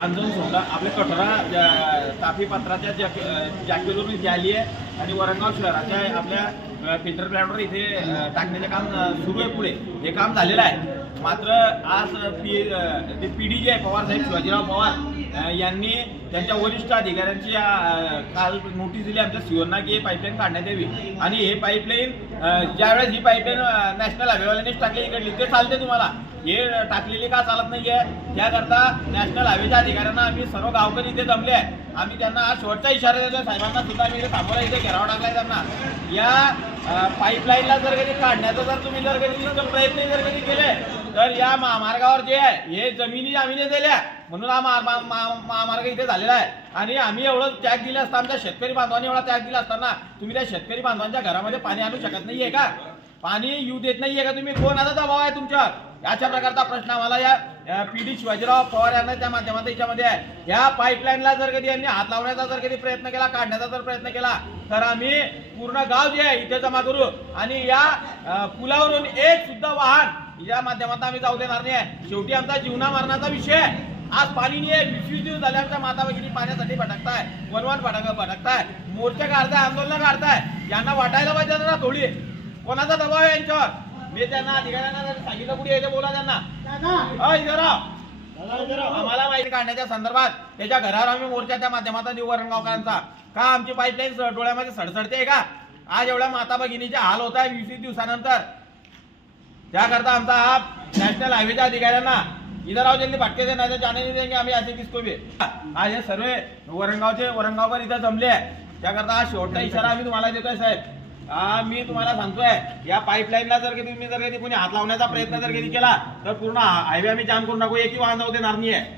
आंदोलन सोडला आपल्या कठोरा ताफी पत्राच्या इथे आली आहे आणि वरणगाव शहराच्या आपल्या फिल्टर प्लॅटवर इथे टाकण्याचं टाकण्याचे काम सुरू आहे पुढे. हे काम झालेलं आहे. मात्र आज पी ते पी डी जे आहे पवार साहेब शिवाजीराव पवार यांनी त्यांच्या वरिष्ठ अधिकाऱ्यांची काल नोटीस दिली आमच्या सीओना की हे पाईपलाईन काढण्यात यावी. आणि हे पाईपलाईन ज्यावेळेस ही पाईपलाईन नॅशनल हायवेवाल्यांनीच टाकली इकडली ते चालते तुम्हाला. हे टाकलेली का चालत नाहीये? त्याकरता नॅशनल हायवेच्या अधिकाऱ्यांना आम्ही सर्व गावकरी इथे जमले आहे. आम्ही त्यांना आज शेवटचा इशारा देतो साहेबांना सुद्धा आम्ही इथे थांबवला इथे घेराव टाकलाय त्यांना. या पाईपलाईनला जर कधी काढण्याचा जर तुम्ही जर कधी प्रयत्न जर कधी केले तर या महामार्गावर जे आहे हे जमिनी आम्ही नाही दिल्या म्हणून हा महा- महामार्ग इथे झालेला आहे. आणि आम्ही एवढं त्याग दिला असता आमच्या शेतकरी बांधवांनी एवढा त्याग दिला असताना तुम्ही त्या शेतकरी बांधवांच्या घरामध्ये पाणी आणू शकत नाहीये का? पाणी येऊ देत नाहीये का तुम्ही? कोण आता दबाव आहे तुमच्यावर? अशा प्रकारचा प्रश्न आम्हाला या पी डी शिवाजीराव पवार यांना त्या माध्यमातून याच्यामध्ये आहे. या पाईपलाईनला जर कधी यांनी हात लावण्याचा जर कधी प्रयत्न केला काढण्याचा जर प्रयत्न केला तर आम्ही पूर्ण गाव जे आहे इथे जमा करू. आणि या पुलावरून एक सुद्धा वाहन या माध्यमातून आम्ही जाऊ देणार नाही शेवटी आमचा जीवना मारण्याचा विषय आहे. आज पाणी नाही आहे वीस वीस दिवस झाले आमच्या माता भगिनी पाण्यासाठी भटकताय वनवन भटक भटकताय मोर्चा काढताय आंदोलन काढताय. यांना वाटायला पाहिजे ना थोडी. कोणाचा दबाव आहे यांच्यावर? मी त्यांना अधिकाऱ्यांना सांगितलं कुठे यायचं बोला त्यांना. राहा. आम्हाला माहिती काढण्याच्या संदर्भात त्याच्या घरावर आम्ही मोर्चाच्या माध्यमातून देऊ वरणगावकरांचा. का आमची पाईपलाईन डोळ्यामध्ये सडसडते का? आज एवढ्या माता भगिनीचे हाल होत आहे वीस वीस दिवसानंतर. त्याकरता आमचा हा नॅशनल हायवेच्या अधिकाऱ्यांना इधर आओ जल्दी भटके से नाही जाने देंगे आम्ही असे किसको भी आज हे सर्व वरणगावचे वरणगावकर इथं जमले आहे. त्याकरता हा शेवटचा इशारा आम्ही तुम्हाला देतोय साहेब. हा मी तुम्हाला सांगतोय या पाईपलाईनला जर तुम्ही जर कधी कोणी हात लावण्याचा प्रयत्न जर कधी केला तर पूर्ण हायवे आम्ही जाम करून टाकू एकही वाहन जाऊ देणार नाही आहे